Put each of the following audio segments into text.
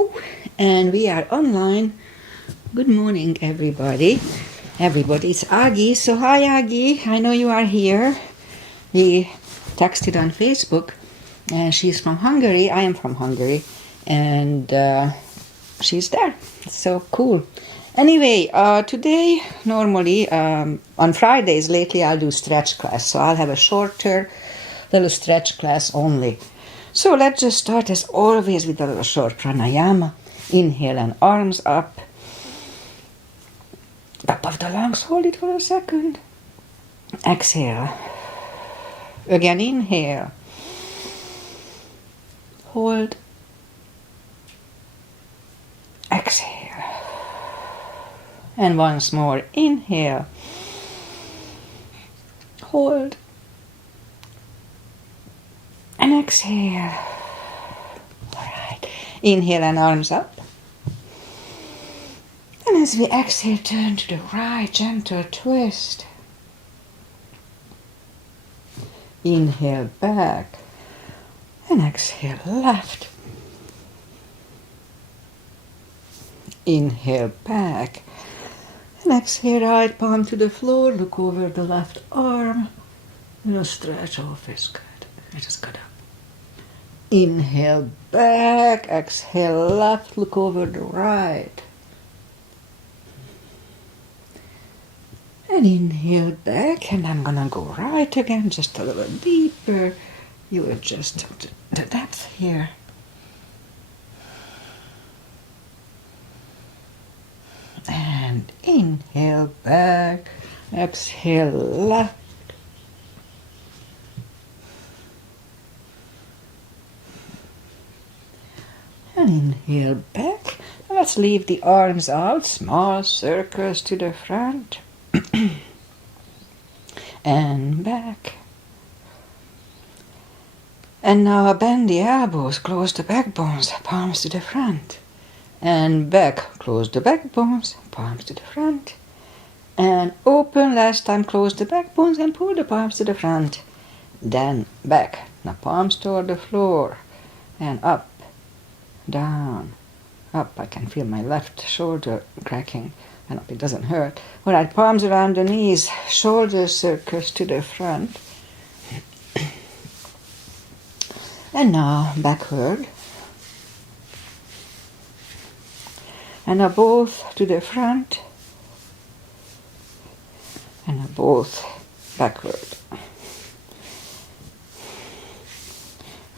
Oh, and we are online. Good morning, everybody. It's Agi. So hi, Agi. I know you are here. We texted on Facebook, and she's from Hungary. I am from Hungary, and she's there. So cool. Anyway, today, normally, on Fridays lately, I'll do stretch class. So I'll have a shorter little stretch class only. So let's just start as always with a little short pranayama. Inhale and arms up. Top of the lungs, hold it for a second. Exhale. Again, inhale. Hold. Exhale. And once more, inhale. Hold. And exhale. Alright. Inhale and arms up. And as we exhale, turn to the right, gentle twist. Inhale back. And exhale left. Inhale back. And exhale right palm to the floor. Look over the left arm. Just stretch off is good. Just good up. Inhale back, exhale left, look over the right. And inhale back, and I'm gonna go right again, just a little deeper. You adjust the depth here. And inhale back, exhale left. And inhale back. Let's leave the arms out, small circles to the front. And back. And now bend the elbows, close the backbones, palms to the front. And back, close the backbones, palms to the front. And open, last time close the backbones and pull the palms to the front. Then back, now palms toward the floor. And up. Down, up. I can feel my left shoulder cracking. I hope it doesn't hurt. All right, palms around the knees, shoulder circles to the front. And now backward. And now both to the front. And now both backward.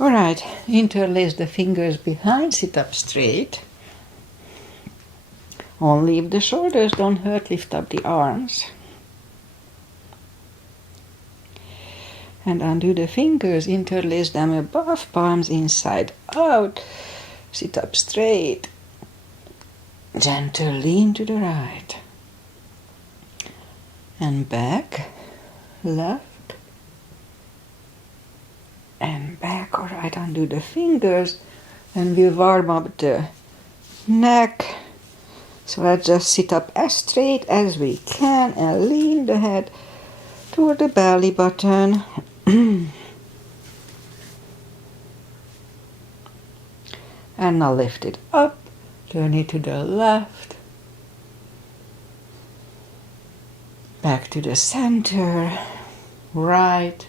Alright, interlace the fingers behind, sit up straight. Only if the shoulders don't hurt, lift up the arms. And undo the fingers, interlace them above, palms inside out. Sit up straight. Gentle lean to the right. And back, left. And back, all right, undo the fingers, and we warm up the neck. So let's just sit up as straight as we can and lean the head toward the belly button. And now lift it up, turn it to the left, back to the center, right,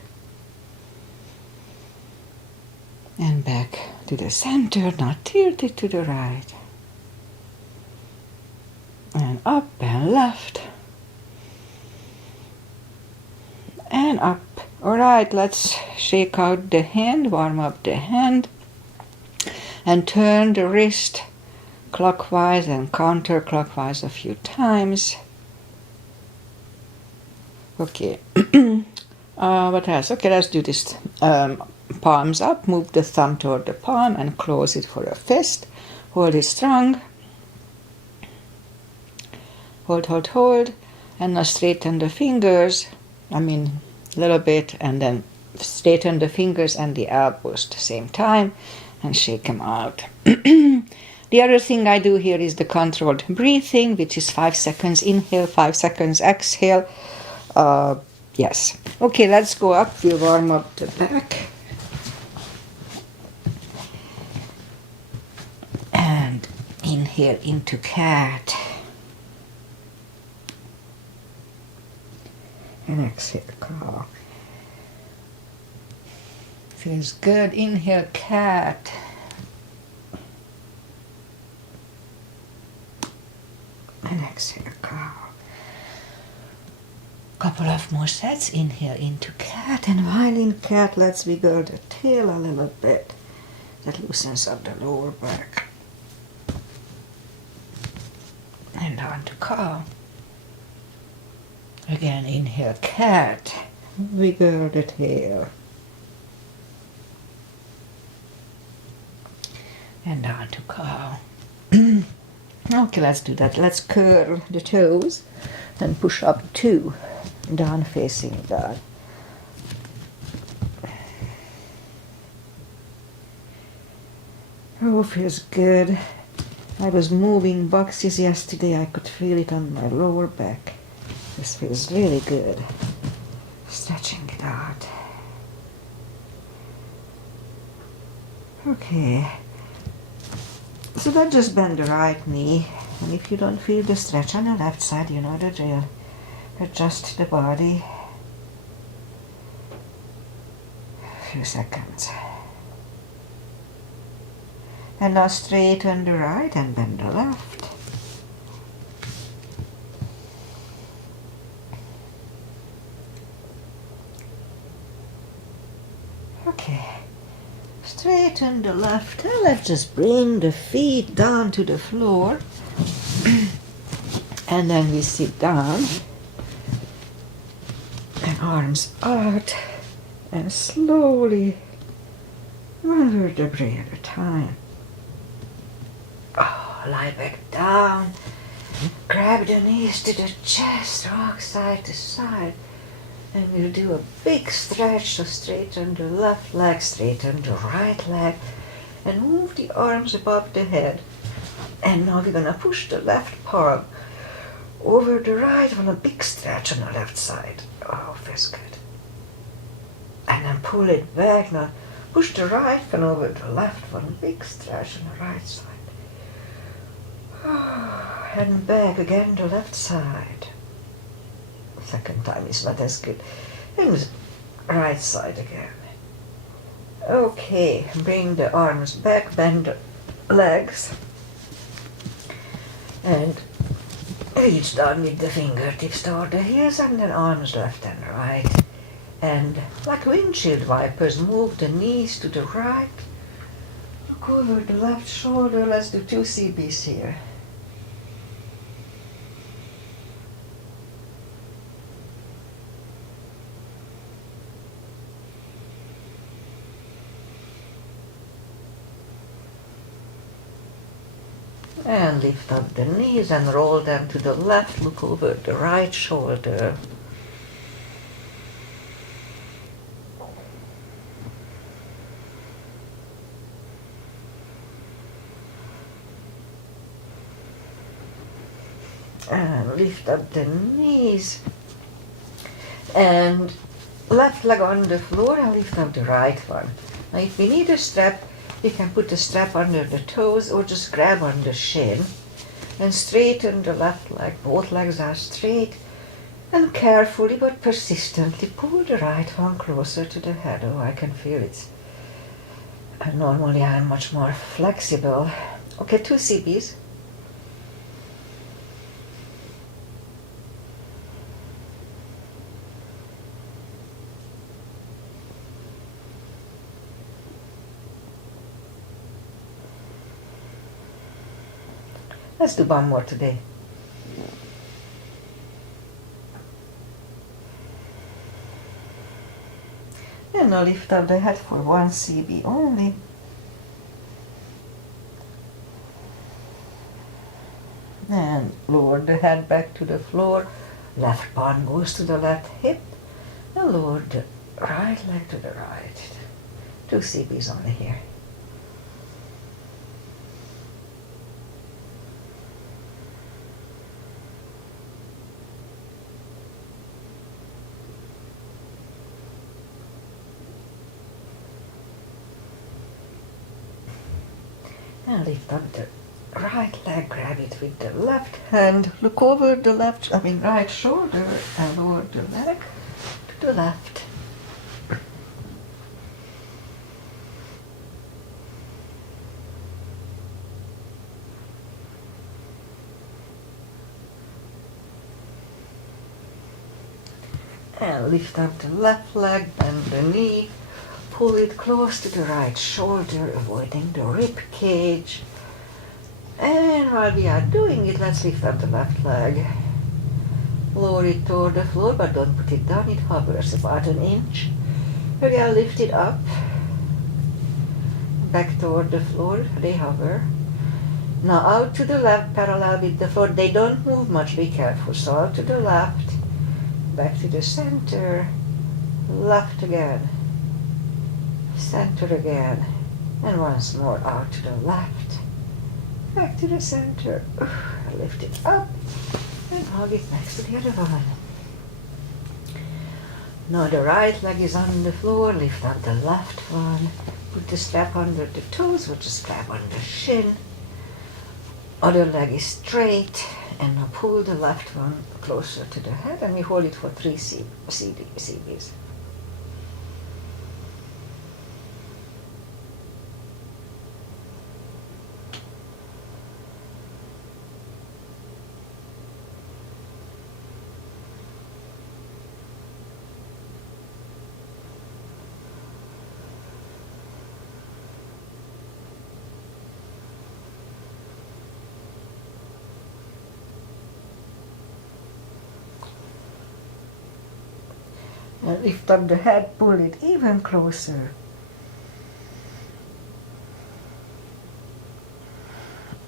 and back to the center, now tilt it to the right. And up and left. And up. Alright, let's shake out the hand, warm up the hand. And turn the wrist clockwise and counterclockwise a few times. Okay. What else? Okay, let's do this. Palms up, move the thumb toward the palm and close it for a fist. Hold it strong. Hold, hold, hold. And now straighten the fingers. A little bit. And then straighten the fingers and the elbows at the same time. And shake them out. The other thing I do here is the controlled breathing, which is 5 seconds inhale, 5 seconds exhale. Yes. Okay, let's go up. We'll warm up the back. And inhale into cat. And exhale, cow. Feels good. Inhale, cat. And exhale, cow. Couple of more sets. Inhale into cat. And while in cat, let's wiggle the tail a little bit. That loosens up the lower back. And on to cow. Again, inhale, cat. Wiggle the tail. And on to cow. Okay, let's do that. Let's curl the toes and push up 2. Down facing dog. Oh, feels good. I was moving boxes yesterday. I could feel it on my lower back. This feels really good. Stretching it out. Okay. So that just bend the right knee. And if you don't feel the stretch on the left side, you know the drill. Adjust the body. A few seconds. And now straighten the right and bend the left. Okay. Straighten the left and let's just bring the feet down to the floor. And then we sit down. And arms out. And slowly, one vertebrae at a time. Oh, lie back down. Grab the knees to the chest, rock side to side. And we'll do a big stretch, so straighten the left leg, straighten the right leg, and move the arms above the head. And now we're gonna push the left palm over the right one, a big stretch on the left side. Oh, feels good. And then pull it back. Now push the right one over the left one, big stretch on the right side. And back again the left side. Second time is not as good. And right side again. Okay, bring the arms back, bend the legs. And reach down with the fingertips toward the heels and then arms left and right. And like windshield wipers, move the knees to the right. Look over the left shoulder. Let's do 2 CBs here. And lift up the knees and roll them to the left. Look over the right shoulder. And lift up the knees. And left leg on the floor and lift up the right one. Now if we need a strap, you can put the strap under the toes or just grab on the shin and straighten the left leg. Both legs are straight and carefully but persistently pull the right one closer to the head. Oh, I can feel it. And normally I'm much more flexible. Okay, 2 CBs. Let's do one more today. And now lift up the head for 1 CB only. And lower the head back to the floor. Left palm goes to the left hip. And lower the right leg to the right. 2 CBs only here. And lift up the right leg, grab it with the left hand, look over the right shoulder and lower the leg to the left. And lift up the left leg, bend the knee, pull it close to the right shoulder, avoiding the rib cage. And while we are doing it, let's lift up the left leg. Lower it toward the floor, but don't put it down, it hovers about an inch. Again, lift it up, back toward the floor, they hover. Now out to the left, parallel with the floor, they don't move much, be careful. So out to the left, back to the center, left again, center again, and once more out to the left, back to the center. Lift it up and hug it next to the other one. Now the right leg is on the floor, lift up the left one, put the strap under the toes with the strap on the shin. Other leg is straight, and now pull the left one closer to the head, and we hold it for 3 CBs. And lift up the head, pull it even closer.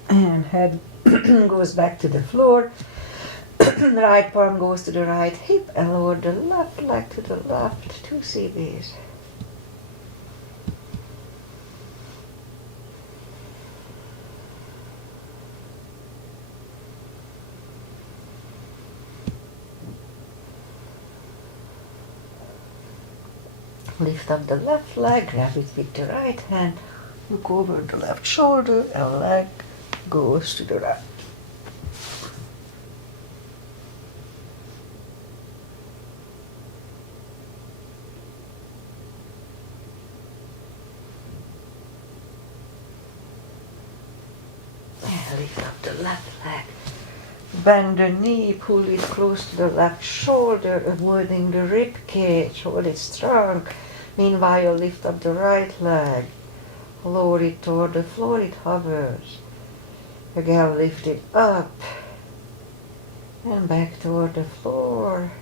And head goes back to the floor. Right palm goes to the right hip and lower the left leg to the left. 2 CBs. Lift up the left leg, grab it with the right hand, look over the left shoulder, and leg goes to the right. And lift up the left leg. Bend the knee, pull it close to the left shoulder, avoiding the rib cage, hold it strong. Meanwhile, lift up the right leg, lower it toward the floor, it hovers. Again, lift it up, and back toward the floor.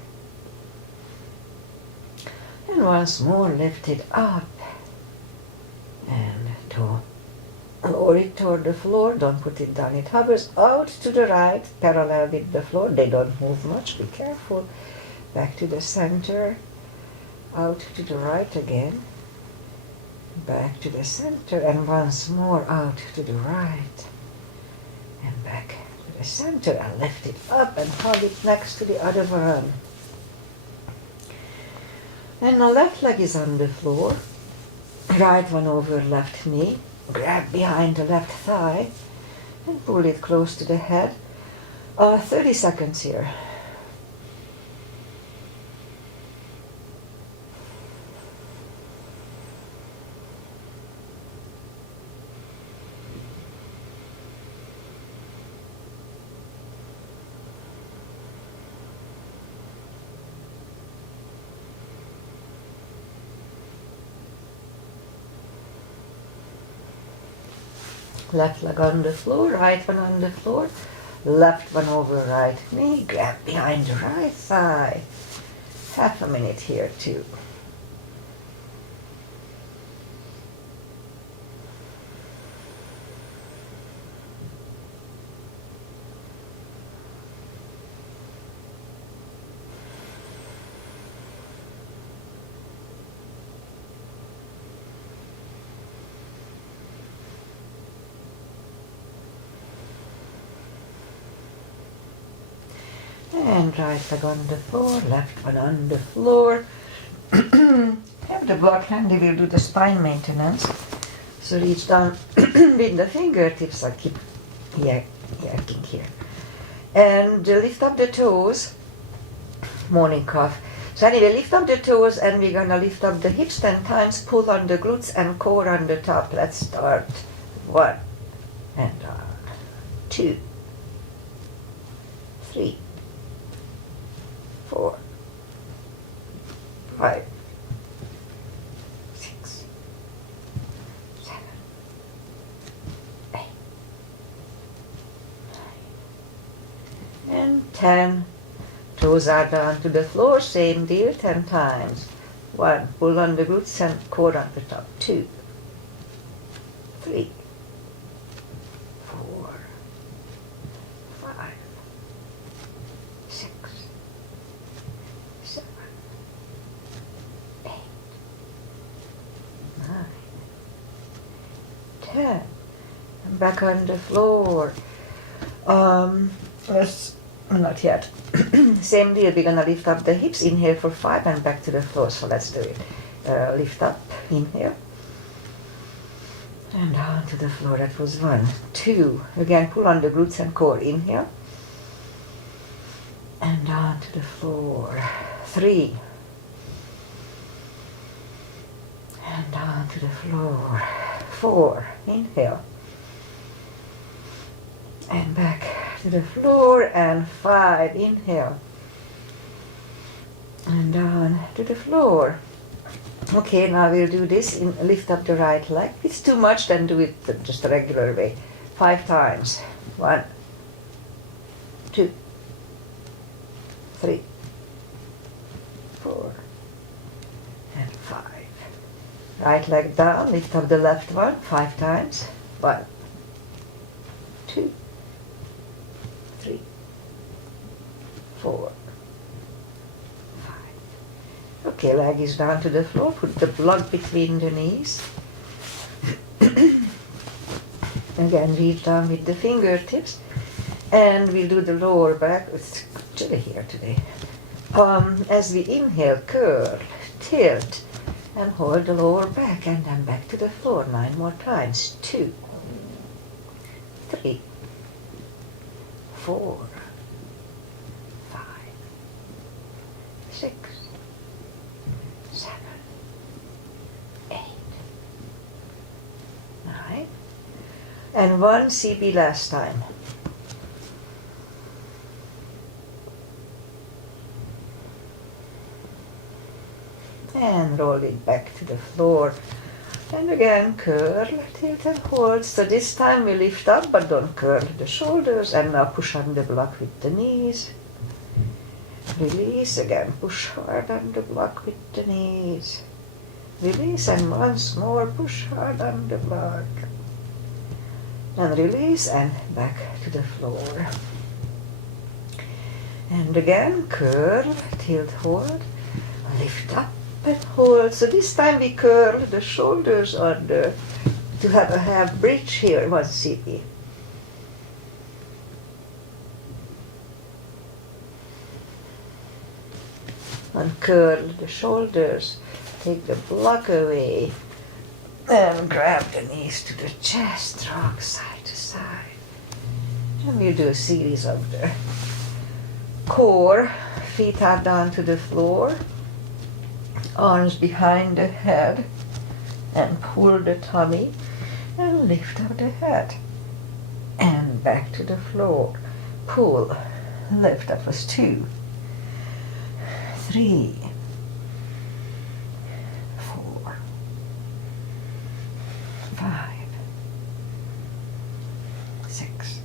And once more, lift it up, and lower it toward the floor, don't put it down, it hovers out to the right, parallel with the floor, they don't move much, be careful. Back to the center, out to the right again, back to the center, and once more out to the right, and back to the center, and lift it up and hold it next to the other one. And the left leg is on the floor, right one over left knee, grab behind the left thigh and pull it close to the head. 30 seconds here. Left leg on the floor, right one on the floor, left one over right knee, grab behind the right thigh. Half a minute here too. And right leg on the floor, left one on the floor. Have the block handy, we'll do the spine maintenance. So reach down with the fingertips, like keep yakking here. And lift up the toes, morning cough. So anyway, lift up the toes and we're gonna lift up the hips 10 times, pull on the glutes and core on the top. Let's start. 1 and 2, 3, 4, 5, 6, 7, 8, 9, and 10. Toes are down to the floor, same deal, 10 times. 1, pull on the glutes and core on the top. 2, 3, 4, 5, 6, 7, 8, 9, 10. And back on the floor. Not yet. Same deal, we're gonna lift up the hips, inhale for 5 and back to the floor, so let's do it. Lift up, inhale, and down to the floor. That was 1. 2, again pull on the glutes and core, inhale, and down to the floor. 3, and down to the floor. 4, inhale, and back to the floor, and 5, inhale, and down to the floor. Okay, now we'll do this, lift up the right leg. If it's too much, then do it just a regular way. 5 times. 1, 2, 3, 4, and 5. Right leg down, lift up the left one, 5 times. 1, 2, 3, 4, 5. Okay, leg is down to the floor. Put the block between the knees. Again, reach down with the fingertips. And we'll do the lower back. It's chilly here today. As we inhale, curl, tilt, and hold the lower back. And then back to the floor 9 more times. 2, 3, 4, 5, 6, 7, 8, 9, and 1 CP last time. And roll it back to the floor. And again, curl, tilt and hold. So this time we lift up, but don't curl the shoulders. And now push on the block with the knees. Release again, push hard on the block with the knees. Release, and once more, push hard on the block. And release, and back to the floor. And again, curl, tilt, hold, lift up and hold. So this time we curl the shoulders on the, to have a half bridge here, 1 CP. And curl the shoulders, take the block away, and grab the knees to the chest, rock side to side. And we'll do a series of the core. Feet are down to the floor, arms behind the head, and pull the tummy, and lift up the head. And back to the floor. Pull, lift, that was 2, 3, 4, 5, 6,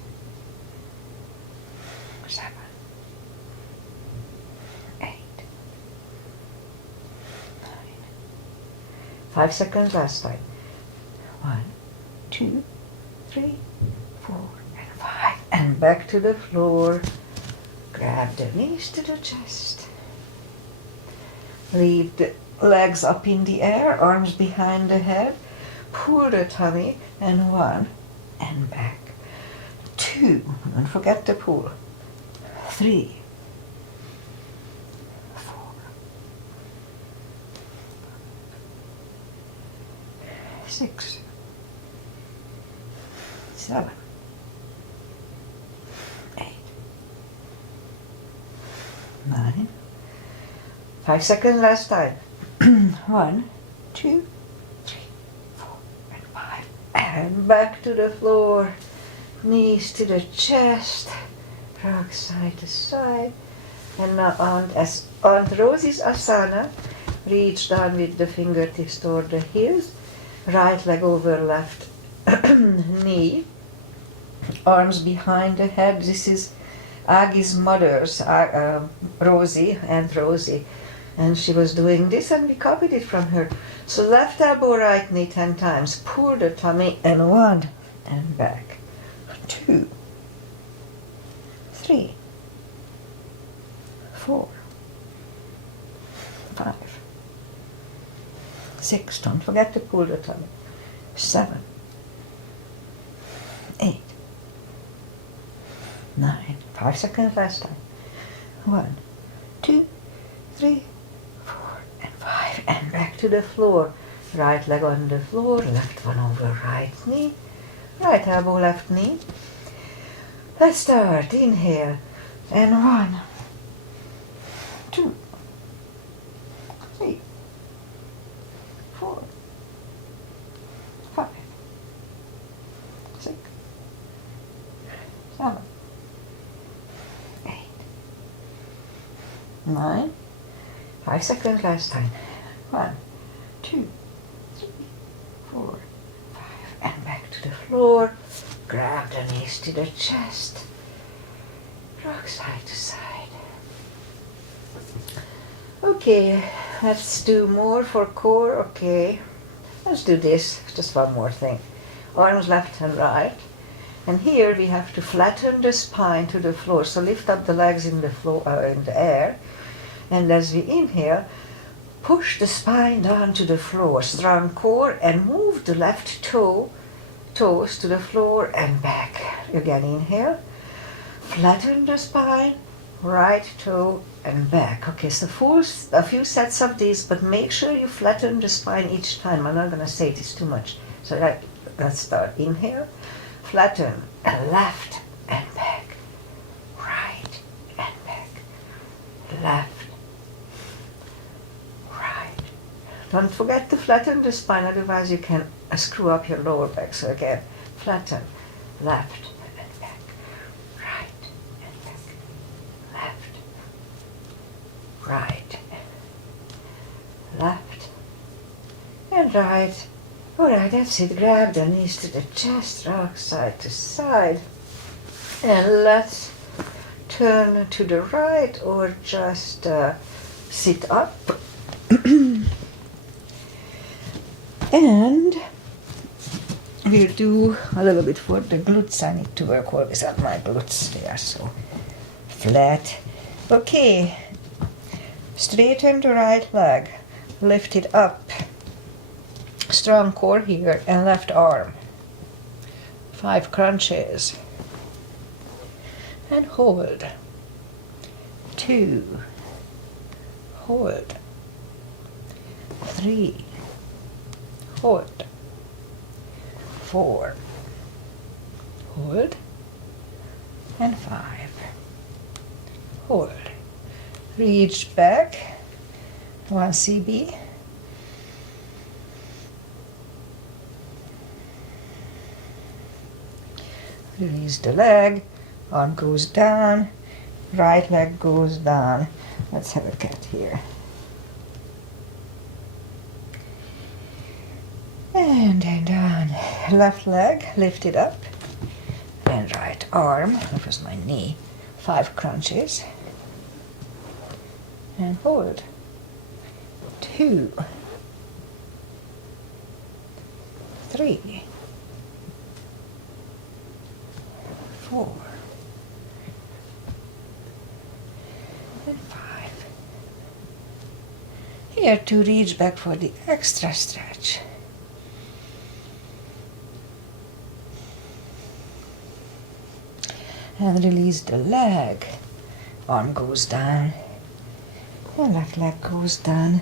7, 8, 9. 5 seconds last time. 1, 2, 3, 4, and 5. And back to the floor. Grab the knees to the chest. Leave the legs up in the air, arms behind the head. Pull the tummy, and 1, and back. 2, don't forget to pull. 3, 4, 6, 7, 5 seconds last time. 1, 2, 3, 4, and 5. And back to the floor. Knees to the chest. Rock side to side. And now on Rosie's asana, reach down with the fingertips toward the heels. Right leg over left knee. Arms behind the head. This is Aggie's mother's, Rosie, Aunt Rosie. And she was doing this and we copied it from her. So left elbow, right knee 10 times. Pull the tummy and 1 and back. 2, 3, 4, 5, 6. Don't forget to pull the tummy. 7, 8, 9. 5 seconds last time. 1, 2, 3, 4, and 5. And back to the floor. Right leg on the floor, left one over right knee. Right elbow, left knee. Let's start. Inhale. And 1, 2, 3, 4, 5, 6, 7, 8, 9. 5 seconds last time. 1, 2, 3, 4, 5. And back to the floor. Grab the knees to the chest. Rock side to side. Okay, let's do more for core. Okay, let's do this. Just one more thing. Arms left and right. And here we have to flatten the spine to the floor. So lift up the legs in the floor, in the air. And as we inhale, push the spine down to the floor. Strong core and move the left toes to the floor and back. Again, inhale. Flatten the spine, right toe and back. Okay, so a few sets of these, but make sure you flatten the spine each time. I'm not going to say this too much. So let's start. Inhale. Flatten and left and back. Right and back. Left. Right. Don't forget to flatten the spine, otherwise you can screw up your lower back. So again, flatten, left and back. Right and back. Left. Right. Left. And right. Alright, that's it. Grab the knees to the chest, rock side to side. And let's turn to the right or just sit up. And we'll do a little bit for the glutes. I need to work always on my glutes. They are so flat. Okay, straighten the right leg. Lift it up. Strong core here and left arm. 5 crunches. And hold. 2. Hold. 3. Hold. 4. Hold. And 5. Hold. Reach back. 1 CB. Release the leg, arm goes down, right leg goes down. Let's have a cat here. And then down. Left leg, lift it up. And right arm, that was my knee, 5 crunches. And hold. 2. 3. 4 and 5. Here to reach back for the extra stretch. And release the leg. Arm goes down. And left leg goes down.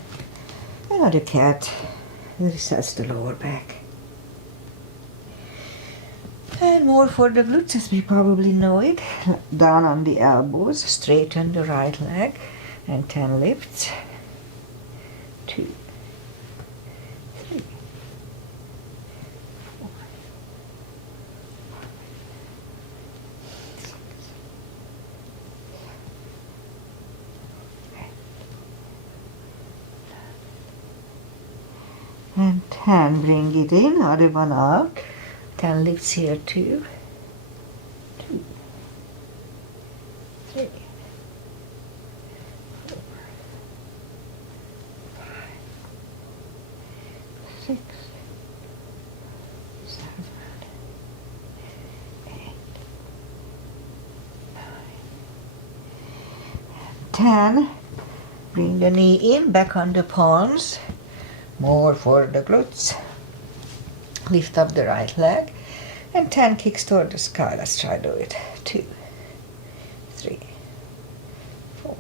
Another cat. Resets the lower back. And more for the glutes, as we probably know it. Down on the elbows, straighten the right leg, and 10 lifts. 2, 3, 4, 6, 7, 8, 9, and 10. Bring it in, other one out. 10 lifts here, 2, 2, 3, 4, 5, 6, 7, 8, 9, 10. Bring the knee in, back on the palms. More for the glutes. Lift up the right leg. And 10 kicks toward the sky. Let's try to do it. 2, 3, 4,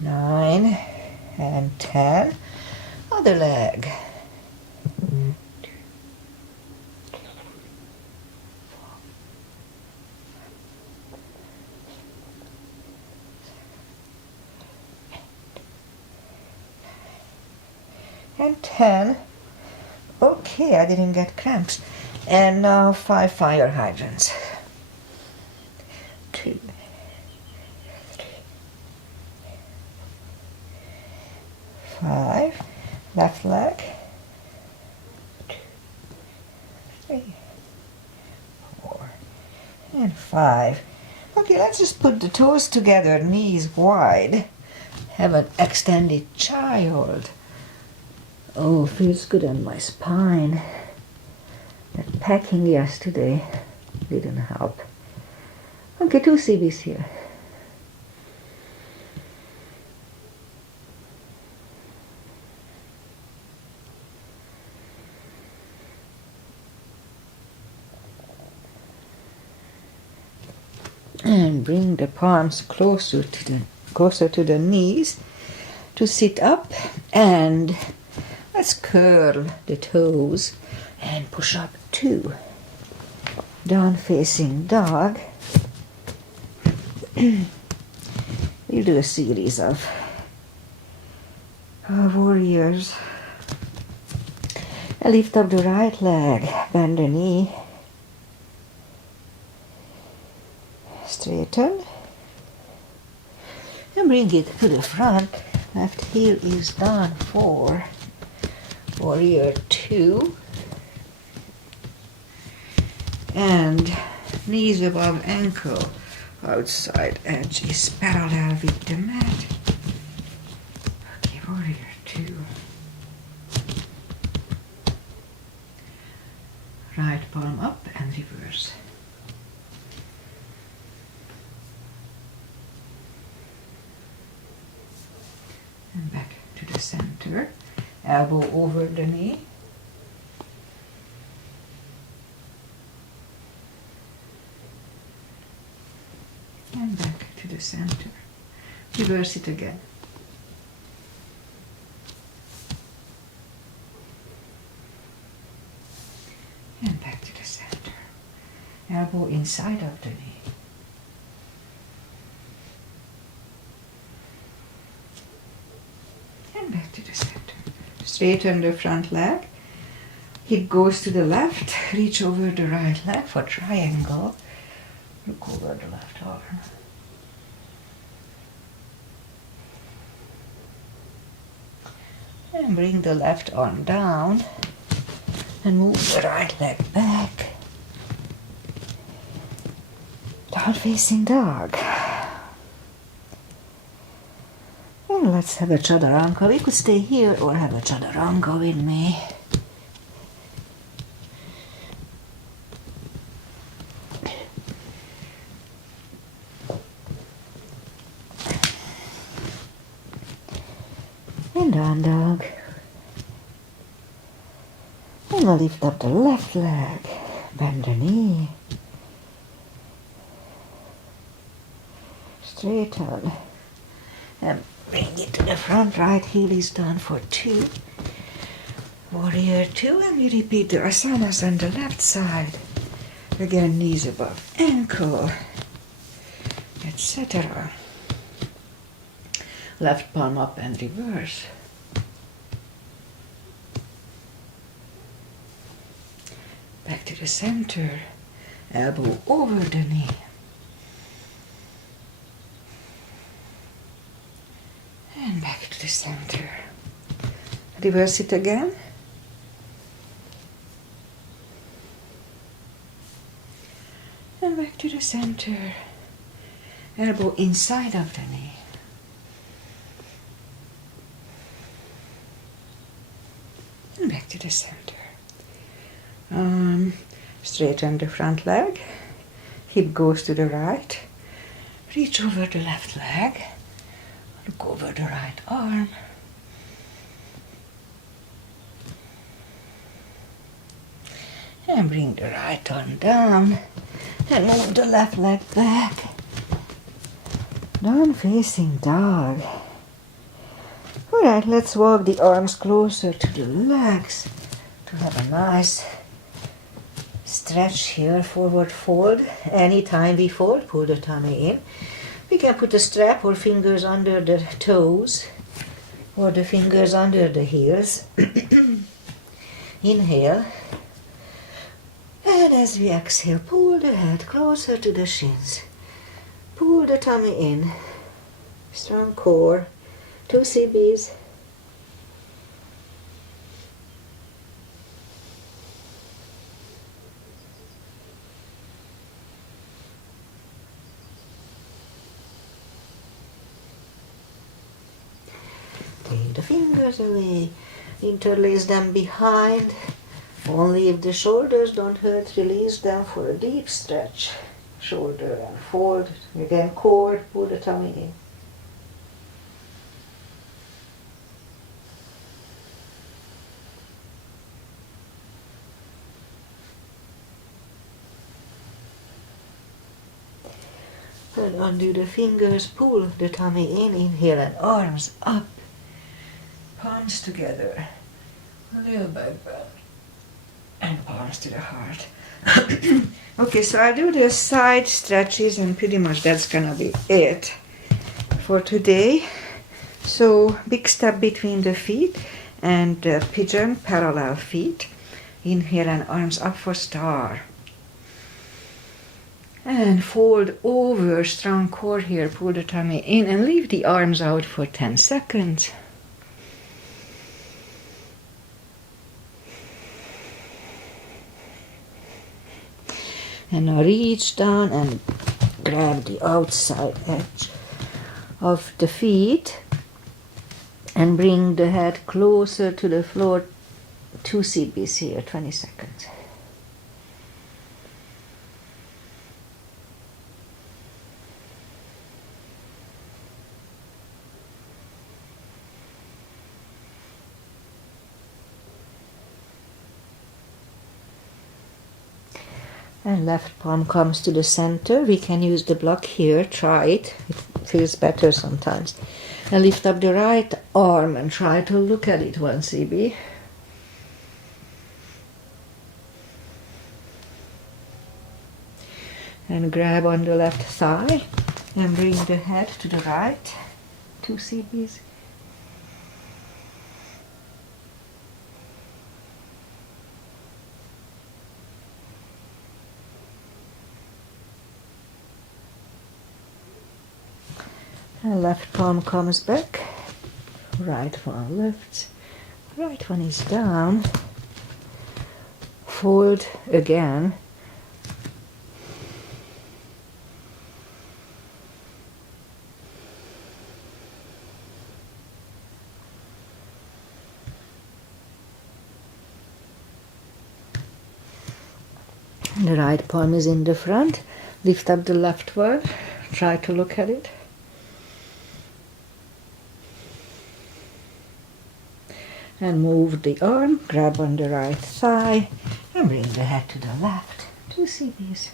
9 and 10. Other leg. 2, and 10. Okay, I didn't get cramps. And now 5 fire hydrants. 2, 3, 5. Left leg. 2, 3, 4, and 5. Okay, let's just put the toes together, knees wide. Have an extended child. Oh, feels good on my spine. That packing yesterday didn't help. Okay, 2 CBs here. And bring the palms closer to the knees to sit up, and let's curl the toes and push up 2. Down facing dog. We'll do a series of warriors. I lift up the right leg, bend the knee, straighten, and bring it to the front. Left heel is down for warrior 2, and knees above ankle, outside edge is parallel with the mat. Okay, warrior 2. Right palm up and reverse. And back to the center. Elbow over the knee. And back to the center. Reverse it again. And back to the center. Elbow inside of the knee. And back to the center. Straighten the front leg. Hip goes to the left. Reach over the right leg for triangle. Look over the left arm. And bring the left arm down. And move the right leg back. Down facing dog. And let's have a chaturanga. We could stay here or have a chaturanga with me. And down dog. And we'll lift up the left leg. Bend the knee. Straighten. And bring it to the front. Right heel is down for 2. Warrior 2. And we repeat the asanas on the left side. Again, knees above ankle, etc. Left palm up and reverse. Back to the center, elbow over the knee. And back to the center. Reverse it again. And back to the center. Elbow inside of the knee. And back to the center. Straighten the front leg. Hip goes to the right. Reach over the left leg. Look over the right arm. And bring the right arm down. And move the left leg back. Down facing dog. Alright, let's walk the arms closer to the legs to have a nice stretch here, forward fold. Anytime we fold, pull the tummy in. We can put a strap or fingers under the toes or the fingers under the heels. Inhale. And as we exhale, pull the head closer to the shins. Pull the tummy in. Strong core. 2 CBs. Take the fingers away. Interlace them behind. Only if the shoulders don't hurt, release them for a deep stretch. Shoulder and fold. Again, core, pull the tummy in. And undo the fingers, pull the tummy in, inhale and arms up. Palms together. A little back bend. And palms to the heart. Okay, so I do the side stretches and pretty much that's gonna be it for today. So big step between the feet and pigeon, parallel feet. Inhale and arms up for star. And fold over, strong core here, pull the tummy in and leave the arms out for 10 seconds. And now reach down and grab the outside edge of the feet and bring the head closer to the floor. 2 CBs here, 20 seconds. And left palm comes to the center. We can use the block here. Try it. It feels better sometimes. And lift up the right arm and try to look at it 1 CB. And grab on the left thigh and bring the head to the right. 2 CBs. And left palm comes back, right one lifts, right one is down, fold again, and the right palm is in the front, lift up the left one, try to look at it. And move the arm, grab on the right thigh, and bring the head to the left. 2 CBs.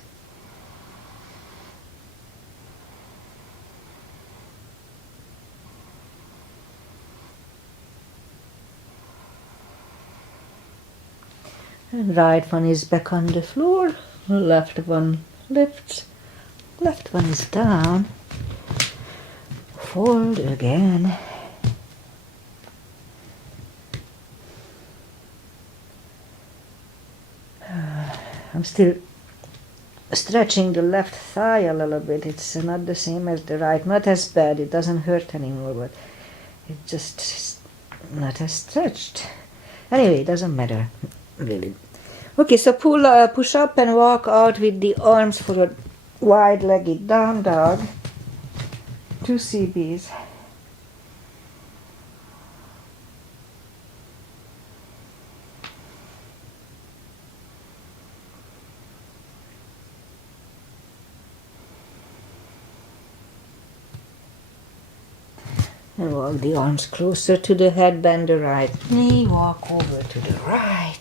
And right one is back on the floor. Left one lifts, left one is down. Fold again. I'm still stretching the left thigh a little bit. It's not the same as the right. Not as bad. It doesn't hurt anymore, but it's just not as stretched. Anyway, it doesn't matter, really. Okay, so push up and walk out with the arms for a wide-legged down dog. 2 CBs. And walk the arms closer to the head, bend the right knee, walk over to the right.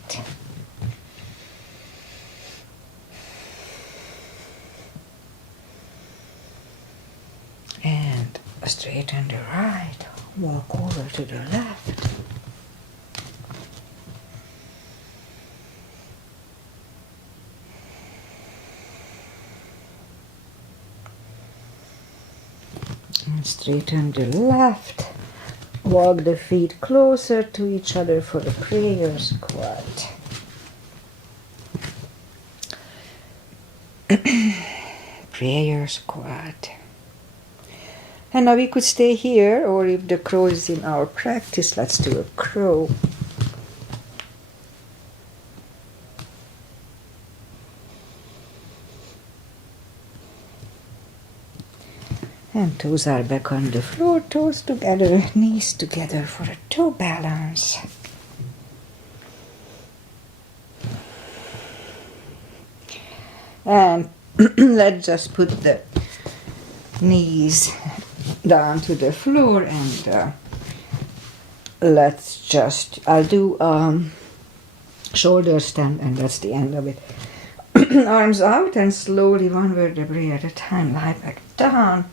And straighten the right, walk over to the left. And straighten the left, walk the feet closer to each other for a prayer squat. Prayer squat. And now we could stay here, or if the crow is in our practice, let's do a crow. And toes are back on the floor, toes together, knees together for a toe balance. And let's just put the knees down to the floor and let's just, I'll do shoulder stand and that's the end of it. Arms out and slowly one vertebrae at a time lie back down.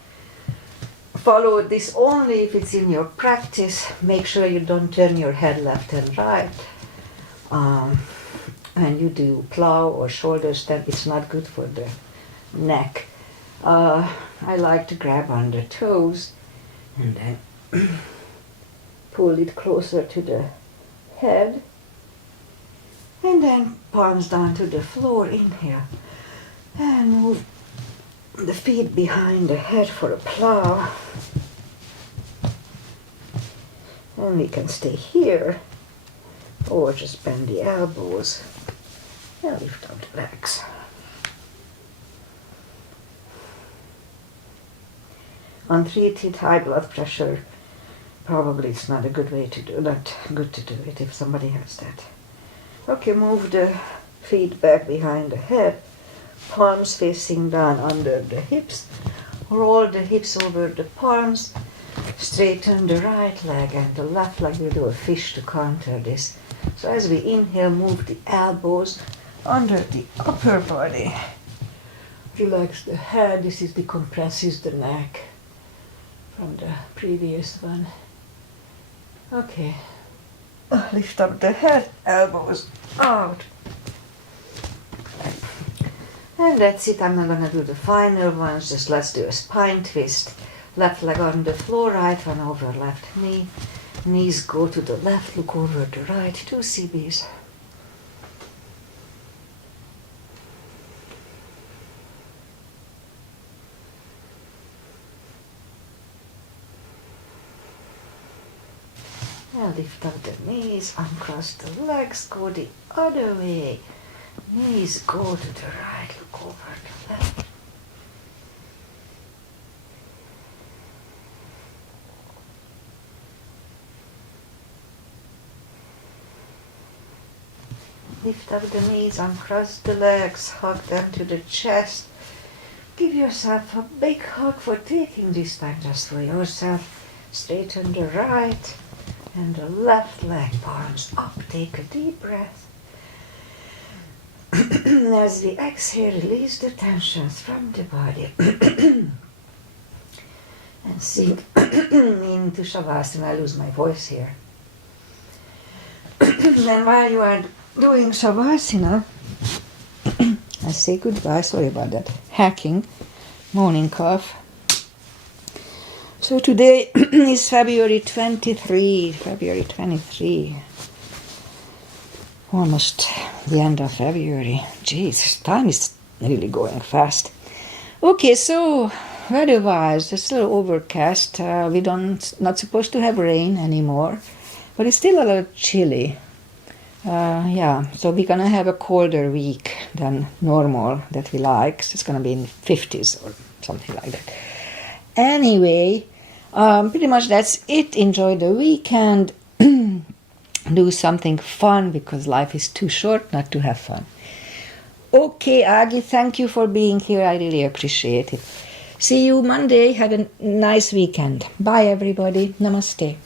Follow this only if it's in your practice. Make sure you don't turn your head left and right. And you do plow or shoulder stand, it's not good for the neck. I like to grab on the toes and then pull it closer to the head. And then palms down to the floor, inhale. And move the feet behind the head for a plow. And we can stay here or just bend the elbows and lift up the legs. Untreated high blood pressure, probably it's not a good way to do, not good to do it if somebody has that. Okay, move the feet back behind the head, palms facing down under the hips, roll the hips over the palms, straighten the right leg and the left leg. We do a fish to counter this. So as we inhale, move the elbows under the upper body. Relax the head. This decompresses the neck from the previous one. Okay. Lift up the head, elbows out. And that's it. I'm not going to do the final ones. Just let's do a spine twist. Left leg on the floor, right one over left knee. Knees go to the left, look over the right. 2 CBs. And lift up the knees, uncross the legs, go the other way. Knees go to the right, look over the left. Lift up the knees, uncross the legs, hug them to the chest. Give yourself a big hug for taking this time just for yourself. Straighten the right and the left leg, palms up. Take a deep breath. As we exhale, release the tensions from the body. And sink into Shavasana. I lose my voice here. And while you are doing Shavasana, I say goodbye. Sorry about that. Hacking. Morning cough. So today is February 23. Almost the end of February. Jeez, time is really going fast. Okay, so weather-wise, it's still overcast. We not supposed to have rain anymore, but it's still a little chilly. Yeah, so we're gonna have a colder week than normal that we like. So it's gonna be in 50s or something like that. Anyway, pretty much that's it. Enjoy the weekend. Do something fun because life is too short not to have fun. Okay, Agi, thank you for being here. I really appreciate it. See you Monday. Have a nice weekend. Bye, everybody. Namaste.